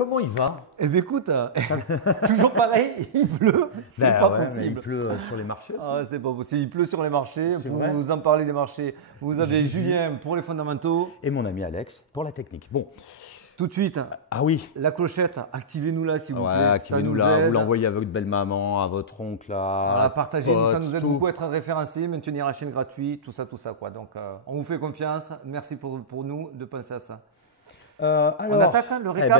comment il va? Eh bien écoute, toujours pareil, il pleut, c'est pas possible. Il pleut sur les marchés aussi. Ah, c'est pas possible, il pleut sur les marchés. C'est Pour vrai. vous en parler des marchés, vous avez Julien pour les fondamentaux. Et mon ami Alex pour la technique. Bon, Tout de suite, ah oui. la clochette, activez-nous là s'il vous Ouais, plaît. activez-nous Ça nous là, aide. vous l'envoyez à votre belle-maman, à votre oncle, Voilà, partagez-nous, ça nous aide tout. beaucoup à être référencés, maintenir la chaîne gratuite, tout ça quoi. Donc on vous fait confiance, merci pour nous de penser à ça. Alors, On attaque, hein, le récap.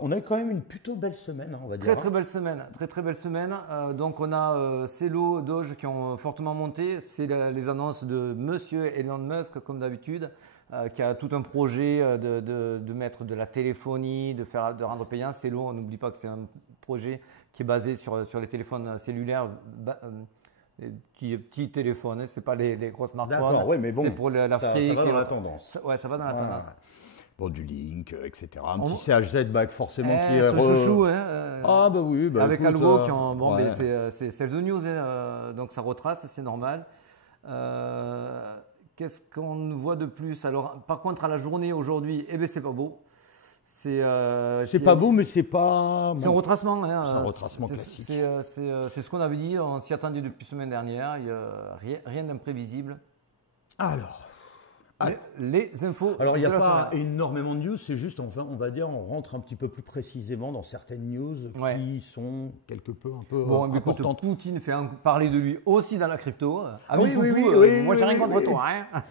On a eu quand même une plutôt belle semaine, hein, on va dire. Très belle semaine, très belle semaine. Donc on a Celo, Doge qui ont fortement monté. C'est les annonces de Monsieur Elon Musk comme d'habitude, qui a tout un projet de mettre de la téléphonie, de rendre payant. Celo, on n'oublie pas que c'est un projet qui est basé sur les téléphones cellulaires. Petits téléphones, c'est pas les gros smartphones. D'accord, ouais, mais bon, c'est pour l'Afrique. ça va dans la tendance. Ouais, ça va dans la tendance. Bon, du Link, etc. Un petit CHZ back forcément qui est... chouchou, hein, Ah bah oui, bah avec écoute, Algo qui ont... Bon, ouais. mais c'est the news, hein, donc ça retrace, c'est normal. Qu'est-ce qu'on voit de plus? Alors, par contre, à la journée aujourd'hui, eh ben c'est pas beau. C'est pas beau, mais c'est pas... C'est un retracement. Hein, c'est un retracement classique. C'est ce qu'on avait dit, on s'y attendait depuis semaine dernière, il y a rien d'imprévisible. Alors... Les infos. Alors, il n'y a de la pas semaine. énormément de news, c'est juste, enfin, on va dire, on rentre un petit peu plus précisément dans certaines news Ouais. qui sont quelque peu un peu Bon, écoute, importantes. Poutine fait parler de lui aussi dans la crypto. Oui, oui, Coucou, oui, moi, j'ai rien oui, contre oui. toi. Hein.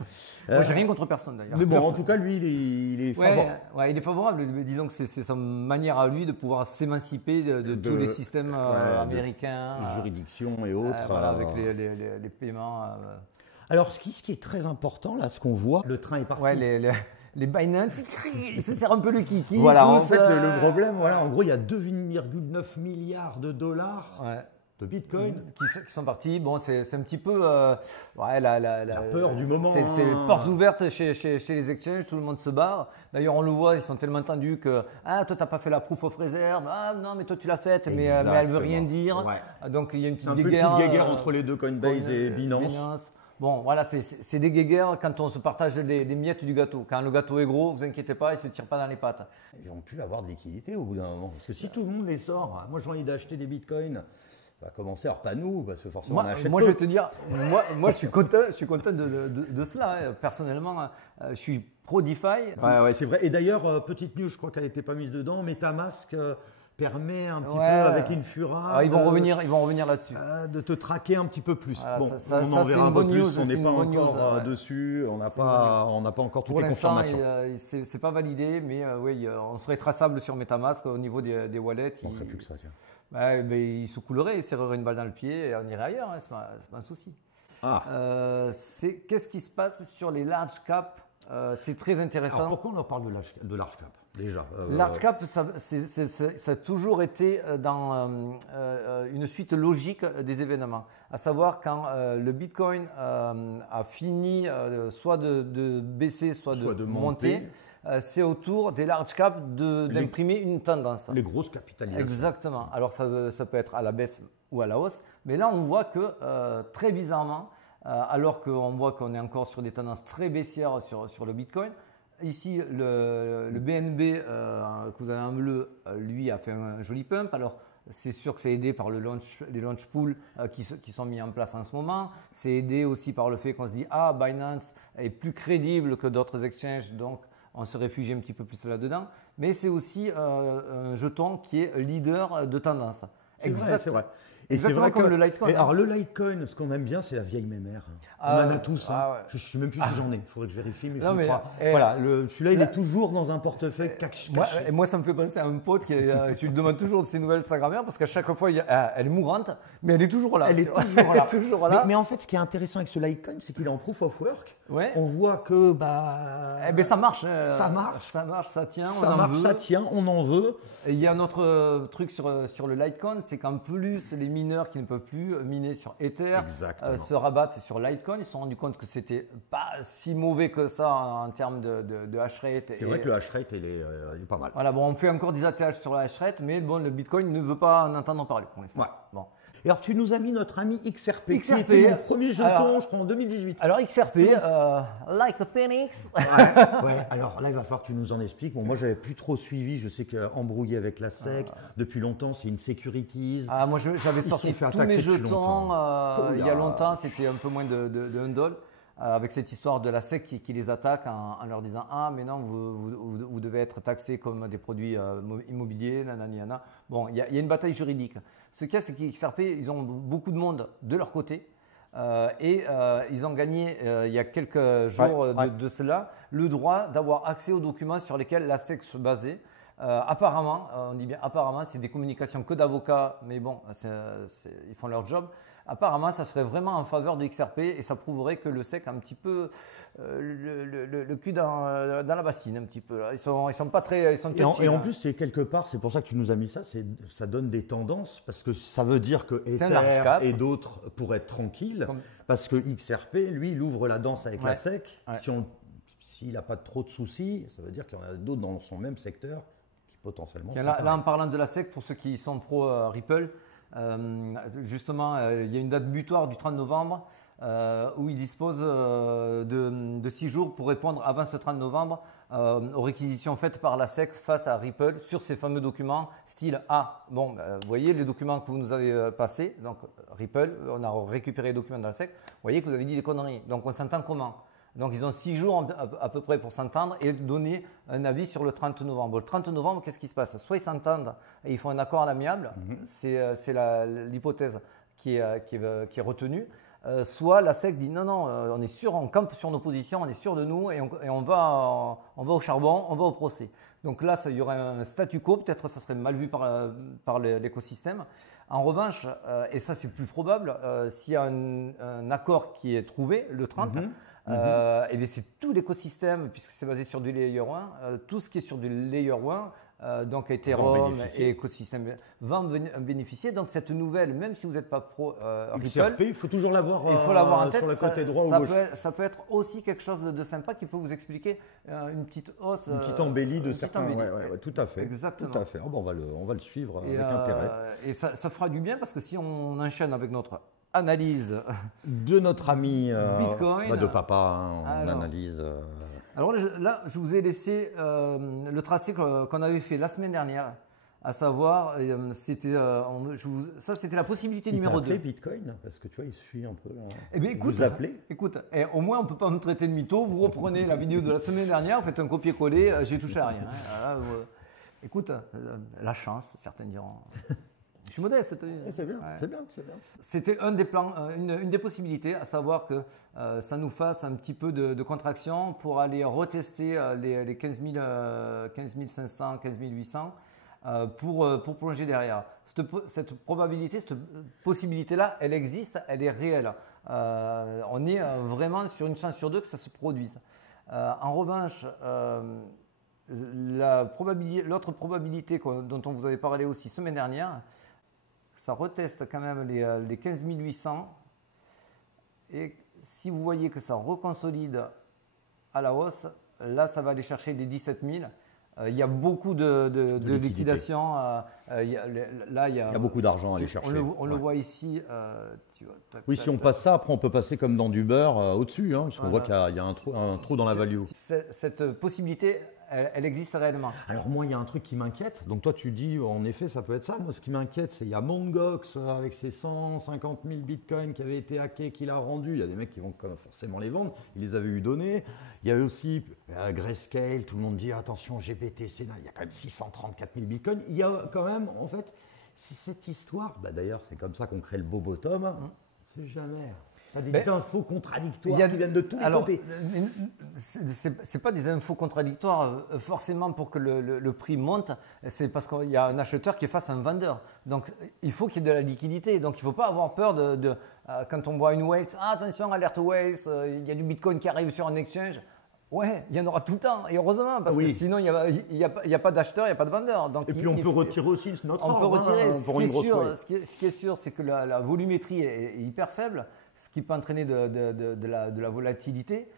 Moi, j'ai rien contre personne d'ailleurs. Mais bon, en Personne. tout cas, lui, il est favorable. Ouais, il est favorable. Mais disons que c'est sa manière à lui de pouvoir s'émanciper de tous les systèmes américains. Juridiction et autres. Voilà, avec les paiements. Alors, ce qui est très important, là, ce qu'on voit, le train est parti. Ouais, les Binance, ça sert un peu le kiki. Voilà, en tous, fait, le problème, voilà, en gros, il y a 2,9 milliards de dollars Ouais. de Bitcoin. Qui sont partis. Bon, c'est un petit peu ouais, la peur du moment, C'est hein. les portes ouvertes chez les exchanges, tout le monde se barre. D'ailleurs, on le voit, ils sont tellement tendus que toi t'as pas fait la proof of reserve. Ah non, mais toi tu l'as faite, mais elle veut rien dire. Ouais. Donc il y a une C'est un petite peu une guéguerre, petite guéguerre entre les deux, Coinbase et Binance. Binance. Bon, voilà, c'est des guéguerres quand on se partage les miettes du gâteau. Quand le gâteau est gros, vous inquiétez pas, il se tire pas dans les pattes. Ils vont plus avoir de liquidité au bout d'un moment. Parce que si tout le monde les sort, moi j'ai envie d'acheter des bitcoins, ça va commencer, alors pas nous, parce que forcément on achète Moi peu. je vais te dire, moi je suis content de cela. Hein. Personnellement, je suis pro DeFi. Ouais, c'est vrai. Et d'ailleurs, petite news, je crois qu'elle n'était pas mise dedans, MetaMask permet un petit peu, Ouais. avec Infura, Ils vont revenir là-dessus. de te traquer un petit peu plus. Voilà, bon, ça, on en c'est verra une un peu bonne plus, news, on c'est n'est une pas bonne encore news, ouais. dessus, on n'a C'est une bonne pas encore toutes Pour les l'instant, confirmations. c'est pas validé, mais oui, on serait traçable sur MetaMask au niveau des wallets. On ne ferait plus que ça, tiens. Ouais, mais il se coulerait, il se tirerait une balle dans le pied et on irait ailleurs, hein, c'est pas un souci. Qu'est-ce qui se passe sur les large caps? C'est très intéressant. Alors pourquoi on en parle de large cap déjà Large cap, ça a toujours été dans une suite logique des événements. À savoir quand le Bitcoin a fini soit de baisser, soit de monter, c'est au tour des large caps d'imprimer une tendance. Les grosses capitalisations. Exactement. Alors ça peut être à la baisse ou à la hausse. Mais là, on voit que très bizarrement, alors qu'on voit qu'on est encore sur des tendances très baissières sur le Bitcoin, ici, le BNB que vous avez en bleu, lui, a fait un joli pump. Alors, c'est sûr que c'est aidé par les launch pools qui sont mis en place en ce moment. C'est aidé aussi par le fait qu'on se dit « Ah, Binance est plus crédible que d'autres exchanges, donc on se réfugie un petit peu plus là-dedans. » Mais c'est aussi un jeton qui est leader de tendance. C'est vrai. Et Exactement c'est vrai comme le Litecoin. Alors le Litecoin, ce qu'on aime bien, c'est la vieille mémère. On en a tous. Hein. Ouais. Je ne sais même plus si j'en ai. Il faudrait que je vérifie, mais Non, je mais, crois. Voilà, celui-là, il est toujours dans un portefeuille caché. Moi, ça me fait penser à un pote qui je lui demande toujours de ses nouvelles de sa grand-mère parce qu'à chaque fois, elle est mourante, mais elle est toujours là. Elle est toujours là. toujours là. Mais en fait, ce qui est intéressant avec ce Litecoin, c'est qu'il est en proof of work. Ouais. On voit que ça marche. Ça marche. Ça marche, ça tient. Ça marche, ça tient, on en veut. Et il y a un autre truc sur le Litecoin, c'est qu'en plus, les mineurs qui ne peuvent plus miner sur Ether se rabattent sur Litecoin. Ils se sont rendus compte que c'était pas si mauvais que ça en termes de hash rate. C'est vrai que le hash rate, il est pas mal. Voilà, bon, on fait encore des atterrissages sur le hash rate, mais bon, le Bitcoin ne veut pas en entendre parler pour l'instant. Ouais. Bon. Et alors, tu nous as mis notre ami XRP, qui XRP, était mon premier jeton, alors- je crois, en 2018. Alors XRP, like a phoenix. Ouais, alors là, il va falloir que tu nous en expliques. Bon, moi, j'avais plus trop suivi. Je sais qu'embrouillé avec la SEC, depuis longtemps, c'est une securities. Ah, moi, j'avais Ils se sorti sont fait tous mes attaquer depuis jetons longtemps. il y a longtemps, c'était un peu moins de $1, avec cette histoire de la SEC qui les attaque en leur disant « Ah, mais non, vous devez être taxé comme des produits immobiliers, nanani, nana. » Bon, il y a une bataille juridique. Ce qu'il y a, c'est qu'XRP, ils ont beaucoup de monde de leur côté. Et ils ont gagné, il y a quelques jours de cela, le droit d'avoir accès aux documents sur lesquels la SEC se basait. Apparemment, on dit bien apparemment, c'est des communications que d'avocats, mais bon, ils font leur job. Apparemment, ça serait vraiment en faveur de XRP et ça prouverait que le SEC a un petit peu le cul dans la bassine, un petit peu. Là. Ils sont pas très, ils sont Et en plus, c'est quelque part, c'est pour ça que tu nous as mis ça, ça donne des tendances, parce que ça veut dire que un large Ether cap. et d'autres pourraient être tranquilles, parce que XRP, lui, il ouvre la danse avec la SEC. Ouais. S'il n'a pas trop de soucis, ça veut dire qu'il y en a d'autres dans son même secteur qui potentiellement... Tiens, là, en parlant de la SEC, pour ceux qui sont pro Ripple, justement, il y a une date butoir du 30 novembre où il dispose de 6 jours pour répondre avant ce 30 novembre aux réquisitions faites par la SEC face à Ripple sur ces fameux documents style A. Bon, vous voyez les documents que vous nous avez passés, donc Ripple, on a récupéré les documents de la SEC, vous voyez que vous avez dit des conneries. Donc on s'entend comment? Donc ils ont 6 jours à peu près pour s'entendre et donner un avis sur le 30 novembre. Le 30 novembre, qu'est-ce qui se passe? Soit ils s'entendent et ils font un accord à l'amiable, c'est l'hypothèse qui est retenue. Soit la SEC dit non, on est sûr, on campe sur nos positions, on est sûr de nous et on va au charbon, on va au procès. Donc là, il y aurait un statu quo, peut-être ça serait mal vu par l'écosystème. En revanche, et ça c'est plus probable, s'il y a un accord qui est trouvé le 30, et bien c'est tout l'écosystème, puisque c'est basé sur du Layer 1, tout ce qui est sur du Layer 1, donc Ethereum et écosystème va en bénéficier. Donc cette nouvelle, même si vous n'êtes pas pro Ripple, il faut toujours l'avoir en tête. sur le côté droit ou gauche. Ça peut être aussi quelque chose de sympa qui peut vous expliquer une petite hausse. Une petite embellie de certains. Ouais, tout à fait. Exactement. Tout à fait. Oh, bon, on va le suivre avec intérêt. Et ça fera du bien parce que si on enchaîne avec notre analyse de notre ami Bitcoin, de papa, on analyse. Alors là, je vous ai laissé le tracé qu'on avait fait la semaine dernière, à savoir, c'était la possibilité numéro 2. Bitcoin, parce que tu vois, il suit un peu. Eh bien, écoute, vous appelez. Écoute, au moins on ne peut pas me traiter de mytho. Vous reprenez la vidéo de la semaine dernière, vous faites un copier-coller, j'ai touché à rien. Hein. Écoute, la chance, certains diront. Je suis modeste. C'est bien, c'est bien. C'était un des plans, une des possibilités, à savoir que ça nous fasse un petit peu de contraction pour aller retester les 15 500, 15 800 pour plonger derrière. Cette probabilité, cette possibilité-là, elle existe, elle est réelle. On est vraiment sur une chance sur deux que ça se produise. En revanche, l'autre probabilité dont on vous avait parlé aussi semaine dernière, ça reteste quand même les 15 800 et si vous voyez que ça reconsolide à la hausse, là ça va aller chercher les 17 000. Il y a beaucoup de liquidations. Il y a beaucoup d'argent à aller chercher. On le voit ici. Si on passe ça, après on peut passer comme dans du beurre au-dessus, parce qu'on voit qu'il y a un trou dans la value. Cette possibilité, elle existe réellement. Alors moi, il y a un truc qui m'inquiète. Donc toi, tu dis, en effet, ça peut être ça. Moi, ce qui m'inquiète, c'est qu'il y a Mongox avec ses 150 000 bitcoins qui avaient été hackés, qu'il a rendus. Il y a des mecs qui vont forcément les vendre. Il les avait eu donnés. Il y a aussi Grayscale. Tout le monde dit, attention, GBTC. Il y a quand même 634 000 bitcoins. Il y a quand même, en fait, c'est cette histoire. D'ailleurs, c'est comme ça qu'on crée le beau bottom. C'est jamais... Il y a des infos contradictoires qui viennent de tous les côtés. C'est pas des infos contradictoires forcément pour que le prix monte. C'est parce qu'il y a un acheteur qui est face à un vendeur. Donc il faut qu'il y ait de la liquidité. Donc il ne faut pas avoir peur quand on voit une whale. Attention, alerte whales, il y a du Bitcoin qui arrive sur un exchange. Ouais, il y en aura tout le temps, et heureusement, parce que sinon, il n'y a pas d'acheteur, il n'y a pas de vendeur. Donc, et puis, on peut retirer aussi notre ordre. On peut retirer. Pour une grosse whale. Ce qui est sûr, c'est que la volumétrie est hyper faible, ce qui peut entraîner de la volatilité.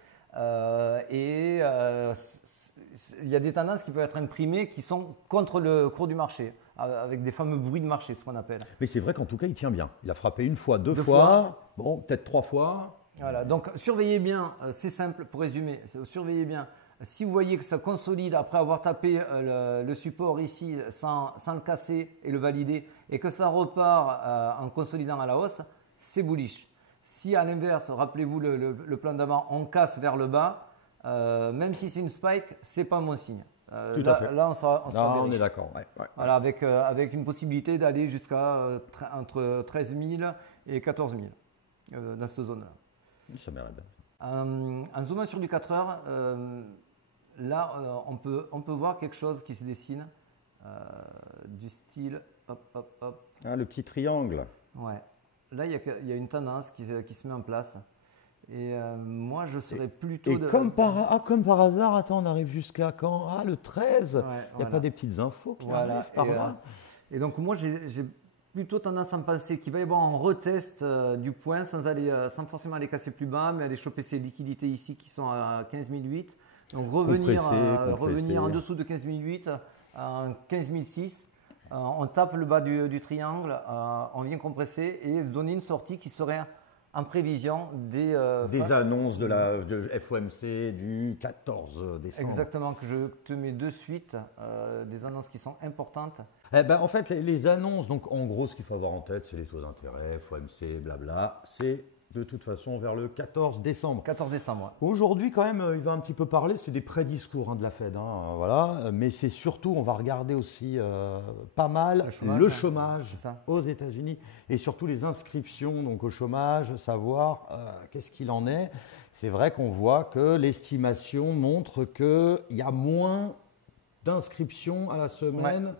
il y a des tendances qui peuvent être imprimées qui sont contre le cours du marché, avec des fameux bruits de marché, ce qu'on appelle. Mais c'est vrai qu'en tout cas, il tient bien. Il a frappé une fois, deux fois, bon, peut-être 3 fois. Voilà, donc surveillez bien, c'est simple pour résumer, surveillez bien. Si vous voyez que ça consolide après avoir tapé le support ici sans le casser et le valider et que ça repart en consolidant à la hausse, c'est bullish. Si à l'inverse, rappelez-vous le plan d'avant, on casse vers le bas, même si c'est une spike, c'est pas un bon signe. Tout à fait. Là, on sera on est d'accord. Ouais. Voilà, avec une possibilité d'aller jusqu'à entre 13 000 et 14 000 dans cette zone-là. Ça mérite. En zoomant sur du 4 heures, là, on peut voir quelque chose qui se dessine du style hop, hop, hop. Ah, le petit triangle. Ouais. Là, il y a une tendance qui se met en place. Et moi, je serais plutôt. Comme par hasard, attends, on arrive jusqu'à quand? Ah, le 13. Ouais, il n'y a pas des petites infos qui arrivent par là? Et donc, moi, j'ai plutôt tendance à me penser qu'il va y avoir un retest du point sans forcément aller casser plus bas, mais aller choper ces liquidités ici qui sont à 15 008. Donc, revenir en dessous de 15 008, en 15 006. On tape le bas du triangle, on vient compresser et donner une sortie qui serait en prévision des annonces de FOMC du 14 décembre. Exactement, que je te mets de suite, des annonces qui sont importantes. En fait, les annonces, donc en gros, ce qu'il faut avoir en tête, c'est les taux d'intérêt, FOMC, blabla. C'est de toute façon vers le 14 décembre. 14 décembre. Aujourd'hui, quand même, il va un petit peu parler, c'est des pré-discours de la Fed, voilà. Mais c'est surtout, on va regarder aussi pas mal le chômage aux États-Unis et surtout les inscriptions donc au chômage, savoir qu'est-ce qu'il en est. C'est vrai qu'on voit que l'estimation montre qu'il y a moins d'inscriptions à la semaine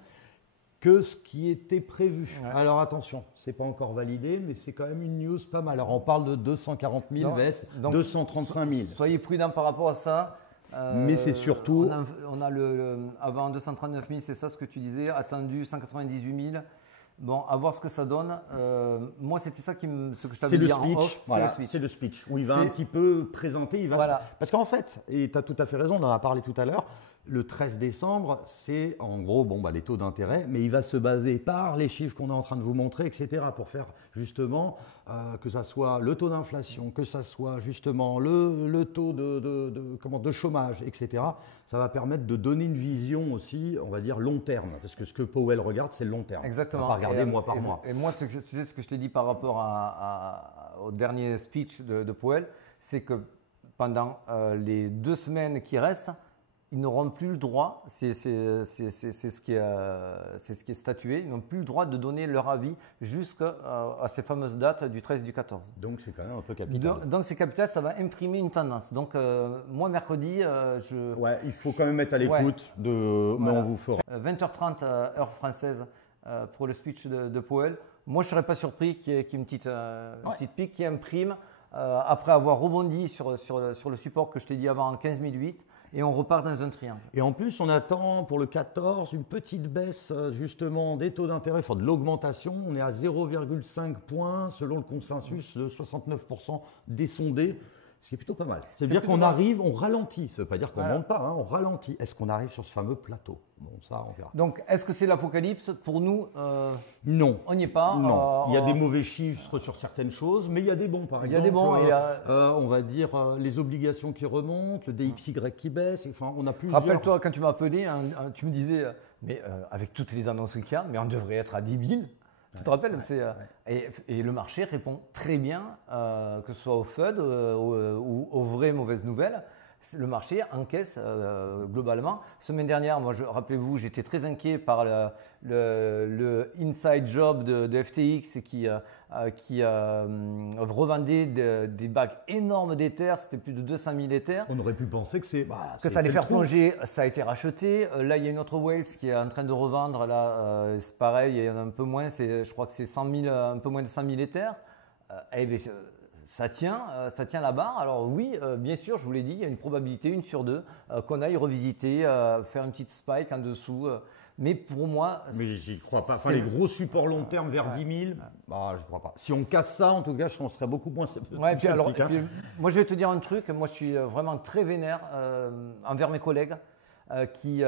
que ce qui était prévu. Ouais. Alors attention, ce n'est pas encore validé, mais c'est quand même une news pas mal. Alors on parle de 240 000 vs 235 000. Soyez prudents par rapport à ça. Mais c'est surtout… On a avant 239 000, c'est ça ce que tu disais, attendu 198 000. Bon, à voir ce que ça donne. Moi, c'était ça ce que je t'avais dit en off. C'est le speech où il va un petit peu présenter. Parce qu'en fait, et tu as tout à fait raison, on en a parlé tout à l'heure, le 13 décembre, c'est en gros les taux d'intérêt, mais il va se baser par les chiffres qu'on est en train de vous montrer, etc., pour faire justement que ça soit le taux d'inflation, que ça soit justement le taux de chômage, etc. Ça va permettre de donner une vision aussi, on va dire, long terme, parce que ce que Powell regarde, c'est le long terme. Exactement. On va pas regarder mois par mois. Et moi, tu sais ce que je t'ai dit par rapport au dernier speech de Powell, c'est que pendant les 2 semaines qui restent, ils n'auront plus le droit, c'est ce qui est statué, ils n'ont plus le droit de donner leur avis jusqu'à ces fameuses dates du 13 et du 14. Donc c'est quand même un peu capital. Donc c'est capital, ça va imprimer une tendance. Donc moi mercredi, Ouais, il faut quand même être à l'écoute mais on vous fera. 20h30 heure française pour le speech de Powell. Moi je ne serais pas surpris qu'il y ait une petite pique qui imprime après avoir rebondi sur le support que je t'ai dit avant en 15 008. Et on repart dans un triangle. Et en plus, on attend pour le 14 une petite baisse justement des taux d'intérêt, enfin de l'augmentation. On est à 0,5 points selon le consensus de 69% des sondés, ce qui est plutôt pas mal. C'est-à-dire qu'on arrive, on ralentit. Ça ne veut pas dire qu'on ne monte pas, on ralentit. Est-ce qu'on arrive sur ce fameux plateau? Bon, ça, on verra. Donc, est-ce que c'est l'apocalypse? Pour nous, non. On n'y est pas. Non. Il y a des mauvais chiffres sur certaines choses, mais il y a des bons, par exemple. Il y a des bons. On va dire les obligations qui remontent, le DXY qui baisse. Enfin, on a plusieurs… Rappelle-toi, quand tu m'as appelé, tu me disais, mais avec toutes les annonces qu'il y a, mais on devrait être à 10 000. Tu te rappelles et le marché répond très bien, que ce soit au FUD ou aux vraies mauvaises nouvelles. Le marché encaisse globalement. Semaine dernière, moi, rappelez-vous, j'étais très inquiet par le inside job de FTX qui revendait des bagues énormes d'Ether. C'était plus de 200 000 Ether. On aurait pu penser que ça allait faire plonger. Ça a été racheté. Là, il y a une autre Whales qui est en train de revendre. Là, c'est pareil, il y en a un peu moins. Je crois que c'est un peu moins de 100 000 Ether. Ça tient la barre. Alors oui, bien sûr, je vous l'ai dit, il y a une probabilité, 1 sur 2, qu'on aille revisiter, faire une petite spike en dessous. Mais pour moi… Mais j'y crois pas. Enfin, les gros supports long terme vers 10 000, je crois pas. Si on casse ça, en tout cas, on serait beaucoup moins sceptique. Moi, je vais te dire un truc. Moi, je suis vraiment très vénère envers mes collègues. qui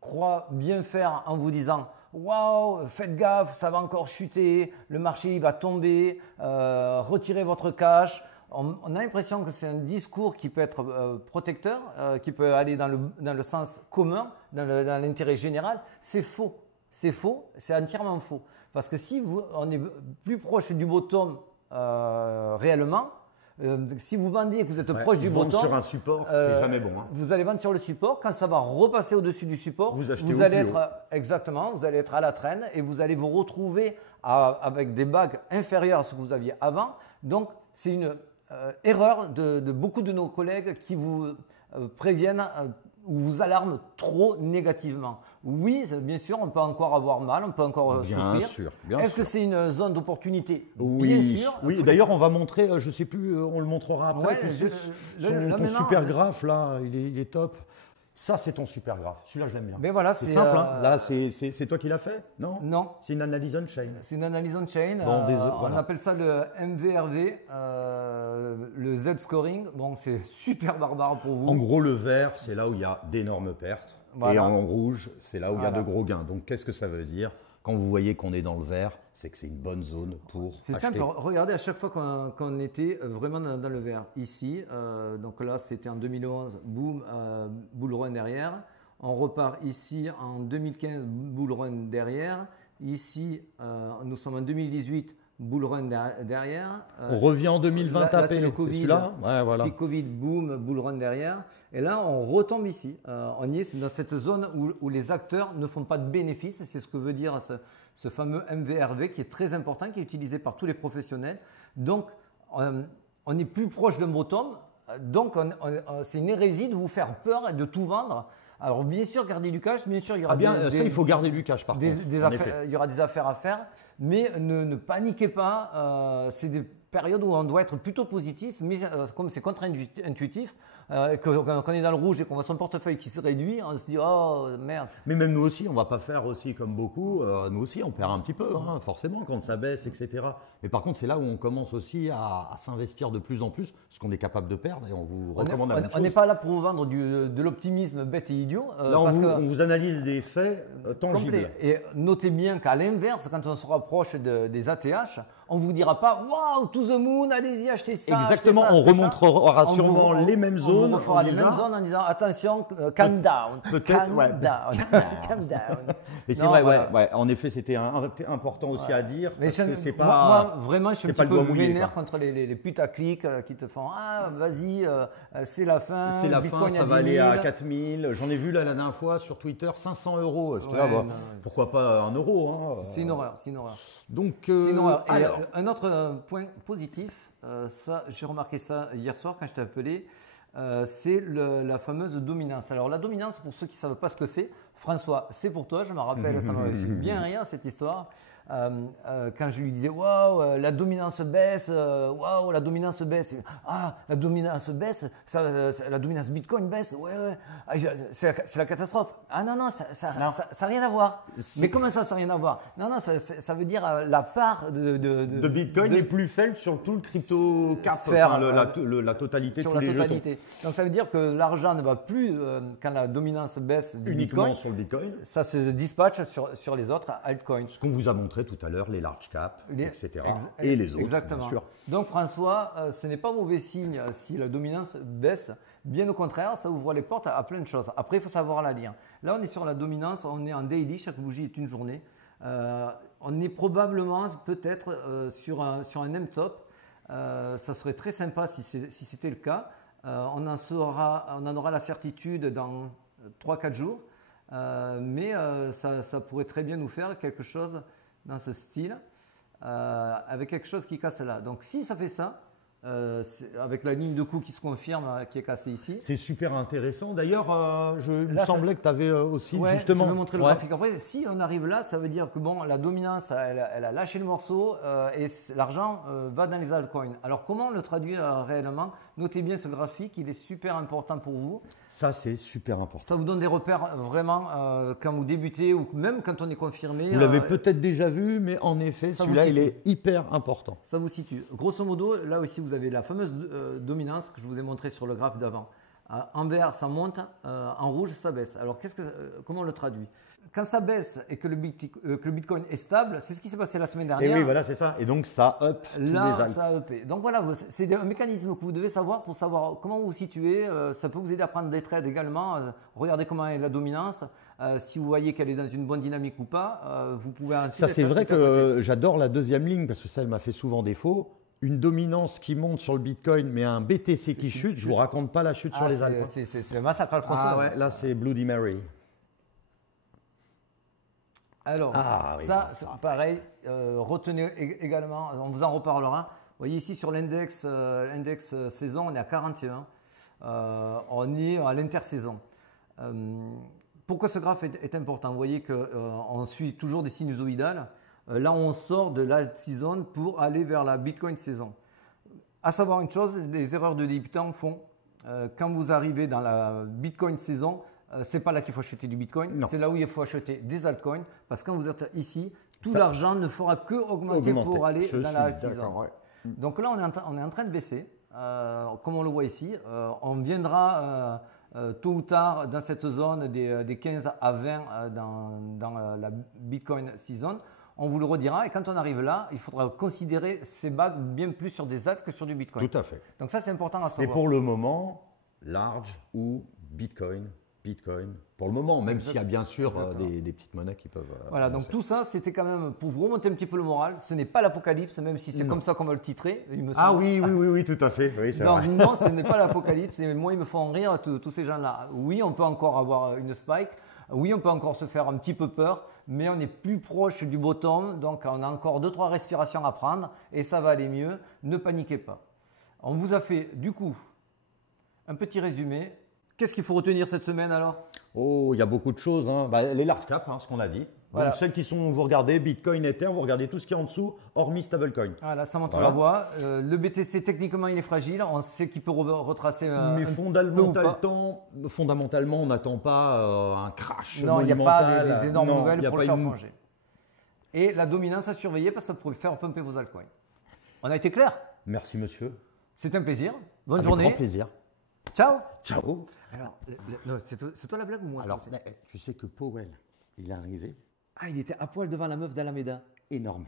croient bien faire en vous disant « Waouh, faites gaffe, ça va encore chuter, le marché il va tomber, retirez votre cash ». On a l'impression que c'est un discours qui peut être protecteur, qui peut aller dans le sens commun, dans l'intérêt général. C'est faux. C'est faux, c'est entièrement faux. Parce que si on est plus proche du bottom réellement, si vous vendez et que vous êtes proche du bottom, sur un support, c'est jamais bon. Hein. Vous allez vendre sur le support. Quand ça va repasser au-dessus du support, vous allez être exactement, vous allez être à la traîne et vous allez vous retrouver avec des bagues inférieures à ce que vous aviez avant. Donc, c'est une erreur de beaucoup de nos collègues qui vous préviennent ou vous alarment trop négativement. Oui, bien sûr, on peut encore avoir mal, on peut encore souffrir. Bien sûr. Est-ce que c'est une zone d'opportunité? Oui, bien sûr. Oui, d'ailleurs, on va montrer, je ne sais plus, on le montrera après. Ton super graphe, là, il est top. Ça, c'est ton super graphe. Celui-là, je l'aime bien. Mais voilà, c'est simple. Là, c'est toi qui l'as fait, non? Non. C'est une analyse on-chain. C'est une analyse on-chain. Bon, on appelle ça le MVRV, le Z-scoring. Bon, c'est super barbare pour vous. En gros, le vert, c'est là où il y a d'énormes pertes. Voilà. Et en rouge, c'est là où il y a de gros gains. Donc, qu'est-ce que ça veut dire? Quand vous voyez qu'on est dans le vert, c'est que c'est une bonne zone pour acheter. C'est simple, regardez à chaque fois qu'on était vraiment dans le vert. Ici, donc là c'était en 2011, boom, bull run derrière. On repart ici en 2015, bull run derrière. Ici, nous sommes en 2018, bull run derrière. On revient en 2020 taper, c'est celui-là. Ouais, voilà. Puis Covid, boom, bull run derrière. Et là, on retombe ici. On y est dans cette zone où les acteurs ne font pas de bénéfices. C'est ce que veut dire ce fameux MVRV qui est très important, qui est utilisé par tous les professionnels. Donc, on est plus proche d'un bottom. Donc, c'est une hérésie de vous faire peur et de tout vendre. Alors, bien sûr, garder du cash. Bien sûr, il y aura il faut garder du cash par contre. Il y aura des affaires à faire. Mais ne paniquez pas. C'est des périodes où on doit être plutôt positif. Mais comme c'est contre-intuitif, qu'on est dans le rouge et qu'on voit son portefeuille qui se réduit, on se dit oh merde. Mais même nous aussi, on ne va pas faire aussi comme beaucoup. Nous aussi, on perd un petit peu, hein, forcément, quand ça baisse, etc. Mais par contre, c'est là où on commence aussi à s'investir de plus en plus, ce qu'on est capable de perdre et on vous recommande la même chose. On n'est pas là pour vous vendre de l'optimisme bête et idiot. Là, on vous analyse des faits tangibles. Complet. Et notez bien qu'à l'inverse, quand on se rapproche des ATH, on ne vous dira pas waouh, to the moon, allez-y, achetez ça. Exactement, achetez ça, on remontrera sûrement les mêmes zones. On refera les mêmes zones en disant attention, calm down. Peut-être, calm down. Mais c'est vrai, ouais. En effet, c'était important aussi à dire. Mais parce que c'est pas. Moi, vraiment, je suis un petit peu vénère contre les putaclics qui te font ah, vas-y, c'est la fin. C'est la fin, ça va aller à 4000. J'en ai vu là, la dernière fois sur Twitter, 500 €. Pourquoi pas 1 euro, hein. C'est une horreur, c'est une horreur. Donc, c'est une horreur. Alors, un autre point positif, ça, j'ai remarqué ça hier soir quand je t'ai appelé, c'est la fameuse dominance. Alors la dominance, pour ceux qui ne savent pas ce que c'est, François, c'est pour toi, je me rappelle, ça m'a fait bien rire cette histoire. Quand je lui disais waouh, la dominance baisse, waouh, la dominance baisse, ah, la dominance baisse, la dominance Bitcoin baisse, ouais, c'est la catastrophe. Ah non, ça n'a rien à voir. Mais comment ça n'a rien à voir? Non, ça veut dire la part de Bitcoin est plus faible sur tout le crypto cap, enfin, la totalité, tous les jetons. Donc ça veut dire que l'argent ne va plus quand la dominance baisse du uniquement Bitcoin, sur le Bitcoin. Ça se dispatche sur les autres altcoins. Ce qu'on vous a montré tout à l'heure, les large caps, etc. Et les autres, exactement. bien sûr. Donc François, ce n'est pas mauvais signe si la dominance baisse. Bien au contraire, ça ouvre les portes à plein de choses. Après, il faut savoir la lire. Là, on est sur la dominance, on est en daily, chaque bougie est une journée. On est probablement peut-être sur un M-top. Ça serait très sympa si c'était le cas. On en aura la certitude dans 3-4 jours. Mais ça pourrait très bien nous faire quelque chose dans ce style, avec quelque chose qui casse là. Donc si ça fait ça, avec la ligne de coup qui se confirme, qui est cassée ici. C'est super intéressant. D'ailleurs, il me semblait que tu avais aussi justement… Je vais montrer le graphique après. Si on arrive là, ça veut dire que bon, la dominance, elle a lâché le morceau et l'argent va dans les altcoins. Alors comment le traduire réellement? Notez bien ce graphique, il est super important pour vous. Ça, c'est super important. Ça vous donne des repères vraiment quand vous débutez ou même quand on est confirmé. Vous l'avez peut-être déjà vu, mais en effet, celui-là, il est hyper important. Ça vous situe. Grosso modo, là aussi, vous avez la fameuse dominance que je vous ai montrée sur le graphe d'avant. En vert, ça monte, en rouge, ça baisse. Alors, comment on le traduit? Quand ça baisse et que le Bitcoin est stable, c'est ce qui s'est passé la semaine dernière. Et oui, voilà, c'est ça. Et donc, ça up tous les Là, altcoins. ça a upé. Donc voilà, c'est un mécanisme que vous devez savoir pour savoir comment vous vous situez. Ça peut vous aider à prendre des trades également. Regardez comment est la dominance. Si vous voyez qu'elle est dans une bonne dynamique ou pas, vous pouvez ensuite… Ça, c'est vrai que j'adore la deuxième ligne parce que ça, elle m'a fait souvent défaut. Une dominance qui monte sur le Bitcoin, mais un BTC qui chute. Je vous raconte pas la chute sur les altcoins. C'est le massacre à la tronçonneuse. Ah ouais, là, c'est Bloody Mary. Alors, c'est pareil, retenez également, on vous en reparlera. Vous voyez ici sur l'index saison, on est à 41. On est à l'intersaison. Pourquoi ce graphe est important? Vous voyez qu'on suit toujours des sinusoïdales. Là, on sort de l'alt season pour aller vers la Bitcoin saison. À savoir une chose, les erreurs de débutants font quand vous arrivez dans la Bitcoin saison, c'est pas là qu'il faut acheter du Bitcoin, c'est là où il faut acheter des altcoins parce que quand vous êtes ici, tout l'argent ne fera que augmenter pour aller dans la alt season. Ouais. Donc là, on est en train de baisser, comme on le voit ici. On viendra tôt ou tard dans cette zone des 15 à 20 dans la Bitcoin season. On vous le redira et quand on arrive là, il faudra considérer ces bagues bien plus sur des alts que sur du Bitcoin. Tout à fait. Donc ça, c'est important à savoir. Et pour le moment, large ou Bitcoin, pour le moment, même s'il y a bien sûr des petites monnaies qui peuvent… Voilà, donc tout ça, c'était quand même pour vous remonter un petit peu le moral. Ce n'est pas l'apocalypse, même si c'est comme ça qu'on va le titrer. Il me semble. Ah oui, tout à fait. Oui, c'est vrai. Non, ce n'est pas l'apocalypse. Et moi, ils me font rire, tous ces gens-là. Oui, on peut encore avoir une spike. Oui, on peut encore se faire un petit peu peur, mais on est plus proche du bottom. Donc, on a encore 2-3 respirations à prendre et ça va aller mieux. Ne paniquez pas. On vous a fait, du coup, un petit résumé. Qu'est-ce qu'il faut retenir cette semaine alors? Oh, il y a beaucoup de choses. Hein. Les large caps, ce qu'on a dit. Voilà. Donc, celles qui sont, vous regardez Bitcoin, Ether, vous regardez tout ce qui est en dessous, hormis stablecoin. Voilà, ça montre la voie. Le BTC, techniquement, il est fragile. On sait qu'il peut retracer mais fondamentalement, on n'attend pas un crash monumental. Non, il n'y a pas des énormes nouvelles pour le faire plonger. Et la dominance à surveiller parce que ça pourrait faire pumper vos altcoins. On a été clair? Merci, monsieur. C'est un plaisir. Bonne Avec journée. grand plaisir. Ciao. Ciao. Alors, c'est toi la blague ou moi? Alors, tu sais que Powell, il est arrivé. Ah, il était à poil devant la meuf d'Alameda. Énorme.